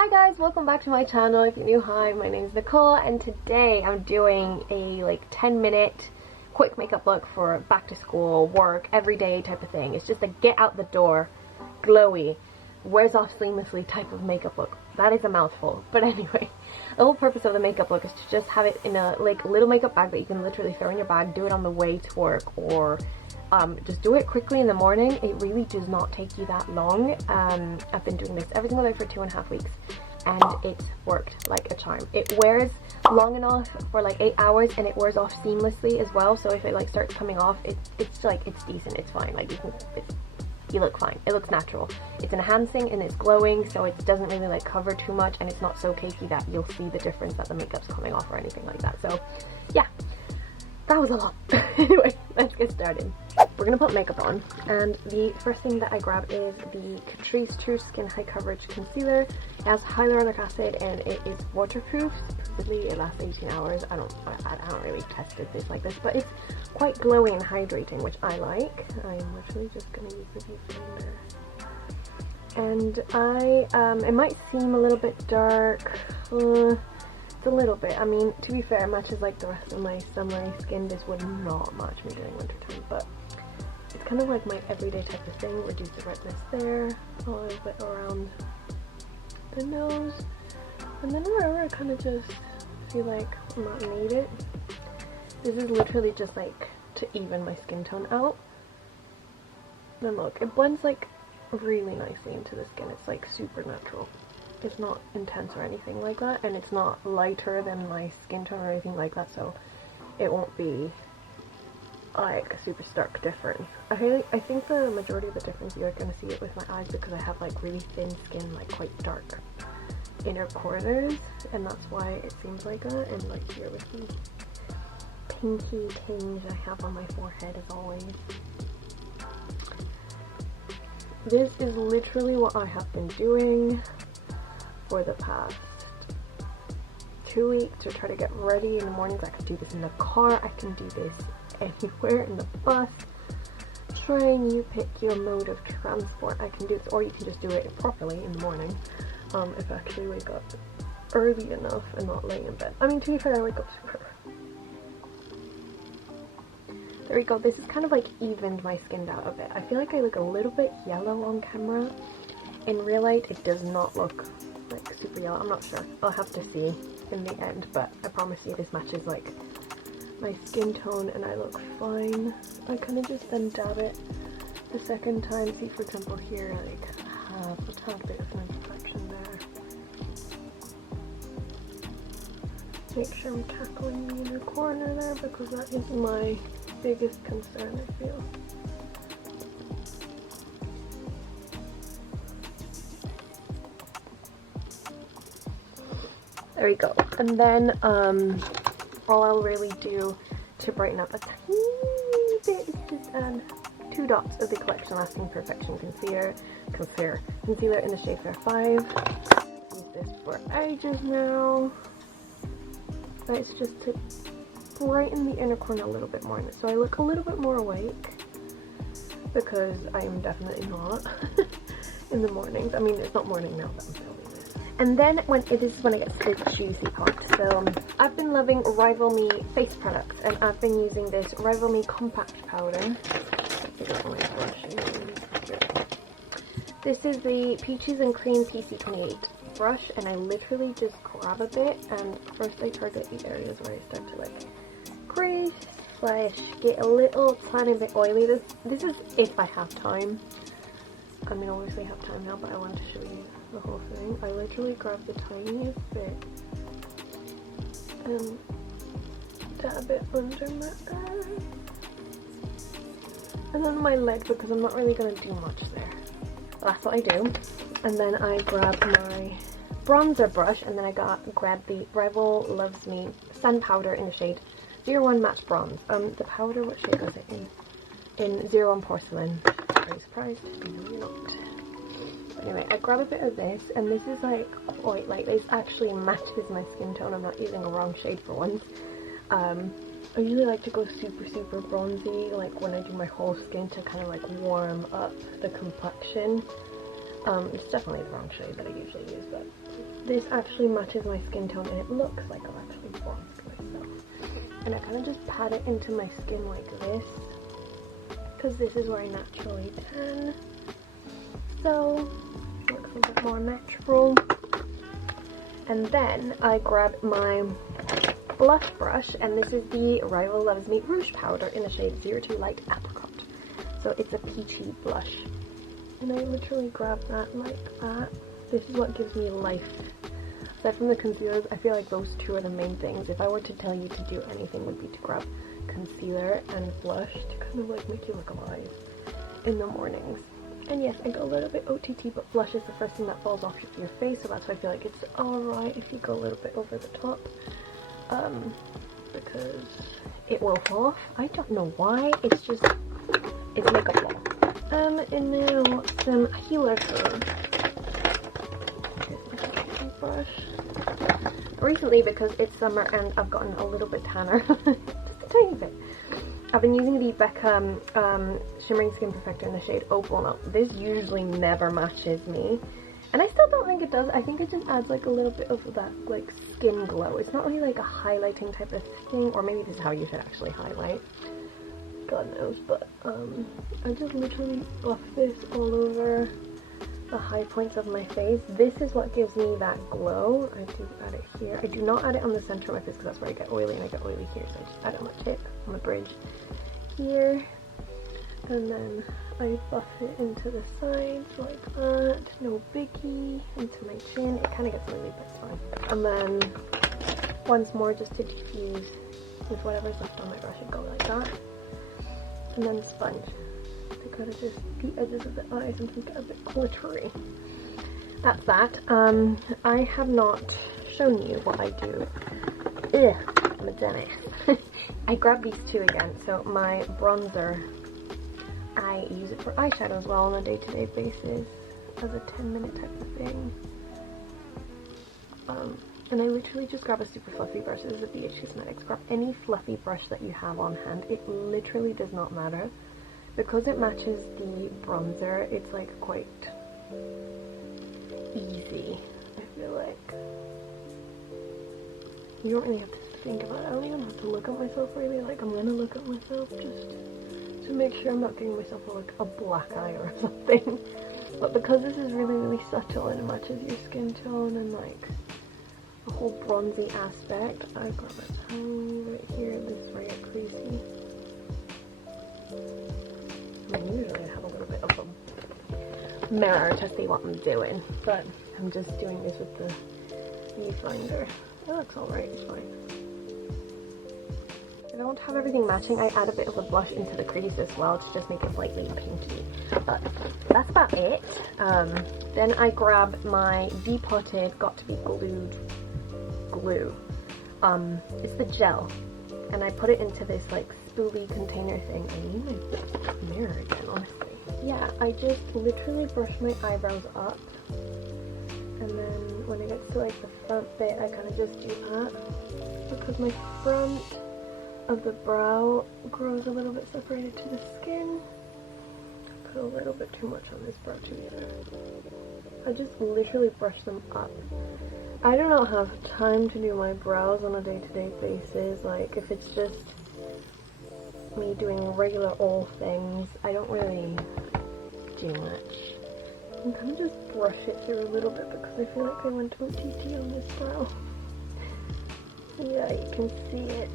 Hi guys, welcome back to my channel. If you're new, hi, my name is Nicole and today I'm doing a 10-minute quick makeup look for back to school, work, everyday type of thing. It's just a get out the door, glowy, wears off seamlessly type of makeup look. That is a mouthful, but anyway, the whole purpose of the makeup look is to just have it in a little makeup bag that you can literally throw in your bag, do it on the way to work, or just do it quickly in the morning. It really does not take you that long. I've been doing this every single day for 2.5 weeks and it worked like a charm. It wears long enough for 8 hours and it wears off seamlessly as well, so if it starts coming off, it's decent, it's fine, you look fine. It looks natural. It's enhancing and it's glowing, so it doesn't really cover too much, and it's not so cakey that you'll see the difference that the makeup's coming off or anything like that. So yeah, that was a lot. Anyway, let's get started. We're gonna put makeup on, and the first thing that I grab is the Catrice True Skin High Coverage Concealer. It has hyaluronic acid and it is waterproof. Supposedly it lasts 18 hours. I don't really tested this like this, but it's quite glowy and hydrating, which I like. I'm literally just gonna use the viewfinder. And it might seem a little bit dark. It's a little bit. I mean, to be fair, it matches the rest of my summery skin. This would not match me during wintertime, but it's kind of like my everyday type of thing. Reduce the redness there, a little bit around the nose, and then wherever I kind of just feel like I not need it. This is literally just to even my skin tone out. And look, it blends really nicely into the skin. It's super natural. It's not intense or anything like that, and it's not lighter than my skin tone or anything like that, so it won't be super stark different. I think the majority of the difference you're gonna see it with my eyes, because I have really thin skin, quite dark inner corners, and that's why it seems like that. And here with the pinky tinge I have on my forehead as always. This is literally what I have been doing for the past 2 weeks to try to get ready in the mornings. I can do this in the car, I can do this anywhere, in the bus, trying you pick your mode of transport. I can do this, or you can just do it properly in the morning, if I actually wake up early enough and not laying in bed. I mean, to be fair, I wake up super early. There we go. This is kind of evened my skin out a bit. I feel like I look a little bit yellow on camera. In real light, it does not look super yellow. I'm not sure. I'll have to see in the end, but I promise you this matches my skin tone and I look fine. I kind of just then dab it the second time. See, for example, here I have a tad bit of an imperfection there. Make sure I'm tackling the inner corner there, because that is my biggest concern, I feel. There we go. And then all I'll really do to brighten up a tiny bit is just add 2 dots of the Collection Lasting Perfection Concealer in the shade Fair 5. Use this for ages now. But it's just to brighten the inner corner a little bit more, so I look a little bit more awake, because I am definitely not in the mornings. I mean, it's not morning now that I'm filming. And then this is when it gets to the juicy part. So I've been loving Rival Me face products, and I've been using this Rival Me compact powder. This is the Peaches and Cream PC28 brush, and I literally just grab a bit, and first I target the areas where I start to crease / get a little tiny bit oily. This is if I have time. I mean, obviously I have time now, but I wanted to show you the whole thing. I literally grab the tiniest bit and dab it under my eye and then my lid, because I'm not really going to do much there. That's what I do. And then I grab my bronzer brush, and then I grab the Rival Loves Me Sun Powder in the shade 01 Match Bronze. The powder, what shade was it in? In 01 Porcelain. Are you surprised? No, you're not. Anyway, I grab a bit of this, and this is quite light. This actually matches my skin tone. I'm not using a wrong shade for once. I usually like to go super bronzy, when I do my whole skin, to kind of warm up the complexion. It's definitely the wrong shade that I usually use, but this actually matches my skin tone and it looks like I've actually bronzed myself. And I kind of just pat it into my skin like this, because this is where I naturally tan. So it looks a bit more natural. And then I grab my blush brush, and this is the Rival Loves Me Rouge Powder in the shade 02 Light Apricot. So it's a peachy blush. And I literally grab that like that. This is what gives me life. Aside from the concealers, I feel like those two are the main things. If I were to tell you to do anything, would be to grab concealer and blush to kind of like make you look alive in the mornings. And yes, I go a little bit OTT, but blush is the first thing that falls off your face, so that's why I feel like it's alright if you go a little bit over the top. Because it will fall off. I don't know why, it's makeup law. And now some healer cream. Brush. Recently, because it's summer and I've gotten a little bit tanner, just a tiny bit, I've been using the Beckham Shimmering Skin Perfector in the shade Opal. Now, this usually never matches me, and I still don't think it does. I think it just adds like a little bit of that like skin glow. It's not really like a highlighting type of thing, or maybe this is how you should actually highlight. God knows, but I just literally buff this all over the high points of my face. This is what gives me that glow. I do add it here. I do not add it on the center of my face because that's where I get oily, and I get oily here, so I just add it on the tip, on the bridge here, and then I buff it into the sides like that. No biggie. Into my chin. It kind of gets oily, but it's fine. And then once more, just to diffuse with whatever's left on my brush, and go like that. And then sponge. To kind of just the edges of the eyes and make it a bit glittery. That's that. I have not shown you what I do. Ugh, I'm a dentist. I grab these two again. So my bronzer, I use it for eyeshadow as well on a day-to-day basis as a 10-minute type of thing. And I literally just grab a super fluffy brush. This is a BH Cosmetics. Grab any fluffy brush that you have on hand. It literally does not matter. Because it matches the bronzer, it's like quite easy, I feel like. You don't really have to think about it. I don't even have to look at myself really. Like, I'm gonna look at myself just to make sure I'm not giving myself like a black eye or something. But because this is really, really subtle and it matches your skin tone and like the whole bronzy aspect, I grab a towel right here. This is where I get creasy. Usually I have a little bit of a mirror to see what I'm doing, but I'm just doing this with the viewfinder. It looks alright, it's fine. If I don't have everything matching, I add a bit of a blush into the crease as well to just make it slightly pinky. But that's about it. Then I grab my Depotted Got To Be Glued glue. It's the gel. And I put it into this like spoolie container thing. I need my mirror again, honestly. Yeah, I just literally brush my eyebrows up, and then when it gets to like the front bit, I kind of just do that because my front of the brow grows a little bit separated to the skin. Put a little bit too much on this brow together. I just literally brush them up. I do not have time to do my brows on a day-to-day basis. Like, if it's just me doing regular old things, I don't really do much. I'm kind of just brush it through a little bit because I feel like I went to OTT on this brow. Yeah, you can see it.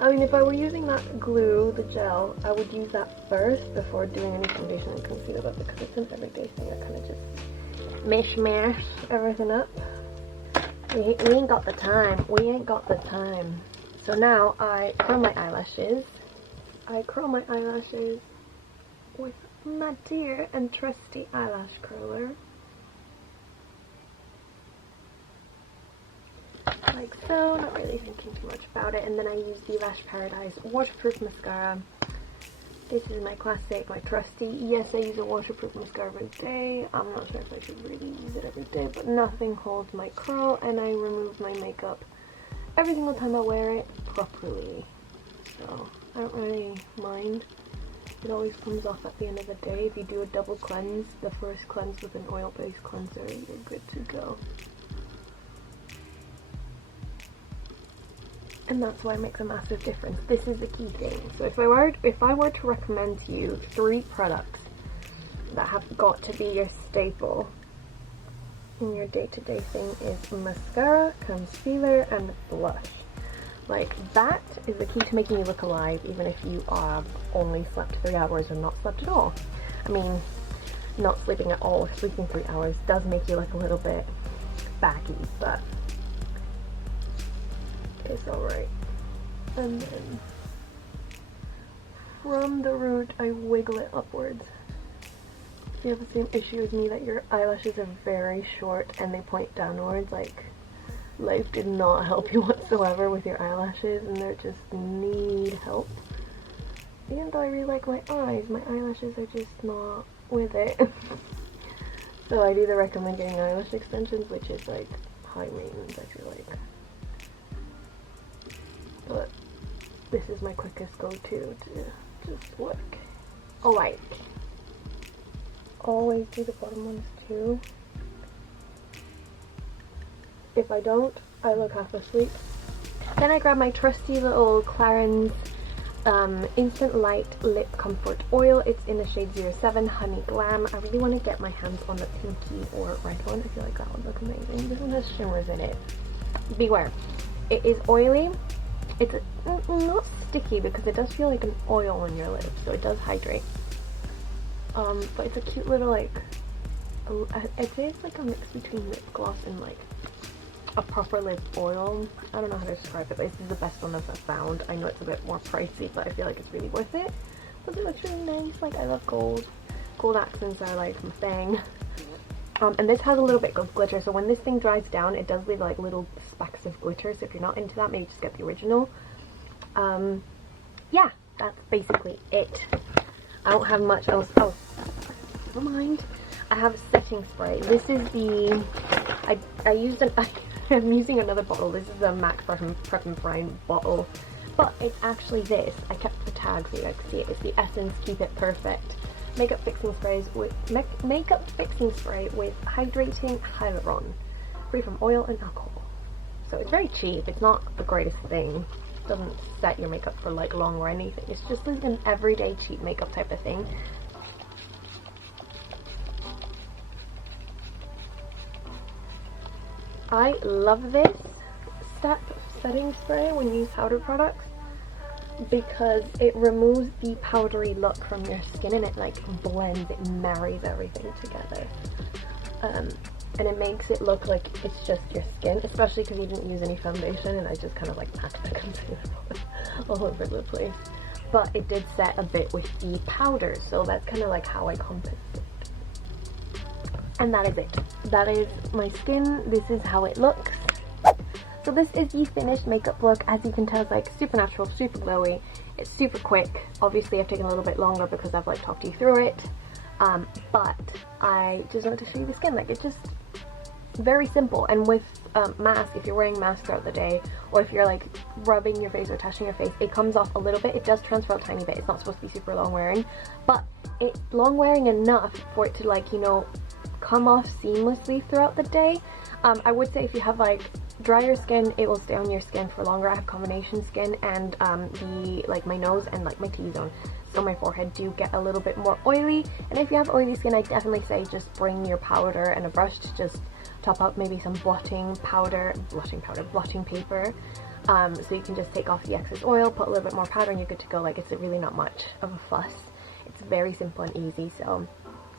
I mean, if I were using that glue, the gel, I would use that first before doing any foundation and concealer, but because it's an everyday thing, I kind of just mishmash everything up. We ain't got the time. We ain't got the time. So now I curl my eyelashes. I curl my eyelashes with my dear and trusty eyelash curler. Like so, not really thinking too much about it. And then I use the Lash Paradise waterproof mascara. This is my classic, my trusty. Yes, I use a waterproof mascara every day. I'm not sure if I should really use it every day, but nothing holds my curl, and I remove my makeup every single time I wear it properly. So I don't really mind It always comes off at the end of the day. If you do a double cleanse, the first cleanse with an oil-based cleanser, you're good to go. And that's why it makes a massive difference. This is the key thing. So if I were to recommend to you 3 products that have got to be your staple in your day-to-day thing, is mascara, concealer, and blush. Like, that is the key to making you look alive, even if you are only slept 3 hours or not slept at all. I mean, not sleeping at all, sleeping 3 hours does make you look a little bit baggy, but it's alright. And then from the root, I wiggle it upwards. If you have the same issue as me that your eyelashes are very short and they point downwards, like, life did not help you whatsoever with your eyelashes and they just need help. Even though I really like my eyes, my eyelashes are just not with it. So I'd either recommend getting eyelash extensions, which is like high maintenance, I feel like. But this is my quickest go-to to just work. Alright. Always do the bottom ones too. If I don't, I look half asleep. Then I grab my trusty little Clarins Instant Light Lip Comfort Oil. It's in the shade 07 Honey Glam. I really want to get my hands on the pinky or red one. I feel like that would look amazing. This one has shimmers in it. Beware. It is oily. It's not sticky because it does feel like an oil on your lips, so it does hydrate. But it's a cute little, like, I'd say it's like a mix between lip gloss and like a proper lip oil. I don't know how to describe it, but this is the best one I've found. I know it's a bit more pricey, but I feel like it's really worth it. But it looks really nice. Like, I love gold. Gold accents are like my thing. And this has a little bit of glitter, so when this thing dries down, it does leave like little specks of glitter. So if you're not into that, maybe just get the original. Yeah, that's basically it. I don't have much else. Oh, never mind. I have a setting spray. This is the, I'm using another bottle. This is the MAC Prep and Prime bottle, but it's actually this. I kept the tag so you guys can see it. It's the Essence Keep It Perfect makeup fixing spray with hydrating hyaluron, free from oil and alcohol. So it's very cheap. It's not the greatest thing. It doesn't set your makeup for like long or anything. It's just like an everyday cheap makeup type of thing. I love this step setting spray when you use powder products because it removes the powdery look from your skin and it like blends, it marries everything together. And it makes it look like it's just your skin, especially because you didn't use any foundation and I just kind of like packed the concealer all over the place. But it did set a bit with the powder, so that's kind of like how I compensated. And that is it. That is my skin. This is how it looks. So this is the finished makeup look. As you can tell, it's like super natural, super glowy. It's super quick. Obviously I've taken a little bit longer because I've like talked you through it. But I just wanted to show you the skin. Like, it's just very simple. And with mask, if you're wearing mask throughout the day, or if you're like rubbing your face or touching your face, it comes off a little bit. It does transfer a tiny bit. It's not supposed to be super long wearing, but it's long wearing enough for it to like, you know, come off seamlessly throughout the day. I would say if you have like drier skin, it will stay on your skin for longer. I have combination skin, and my nose and like my T-zone, so my forehead do get a little bit more oily. And if you have oily skin, I definitely say just bring your powder and a brush to just top up maybe some blotting paper, so you can just take off the excess oil, put a little bit more powder, and you're good to go. Like, it's really not much of a fuss. It's very simple and easy, so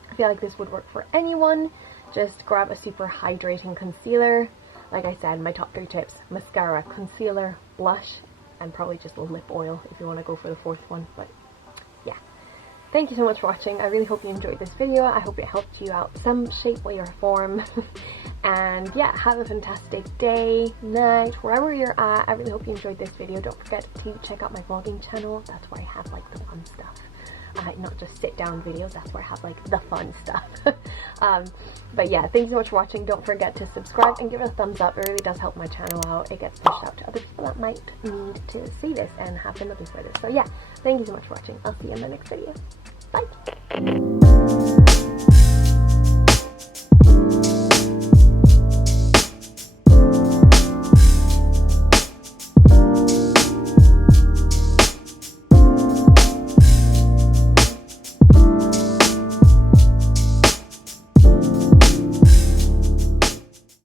I feel like this would work for anyone. Just grab a super hydrating concealer. Like I said, my top 3 tips: mascara, concealer, blush, and probably just a lip oil if you want to go for the 4th one. But yeah, thank you so much for watching. I really hope you enjoyed this video. I hope it helped you out some shape, way, or form. And yeah, have a fantastic day, night, wherever you're at. I really hope you enjoyed this video. Don't forget to check out my vlogging channel. That's where I have like the fun stuff. not just sit down videos. That's where I have like the fun stuff. But yeah, thanks so much for watching. Don't forget to subscribe and give it a thumbs up. It really does help my channel out. It gets pushed out to other people that might need to see this and have been looking for this. So yeah, thank you so much for watching. I'll see you in my next video. Bye!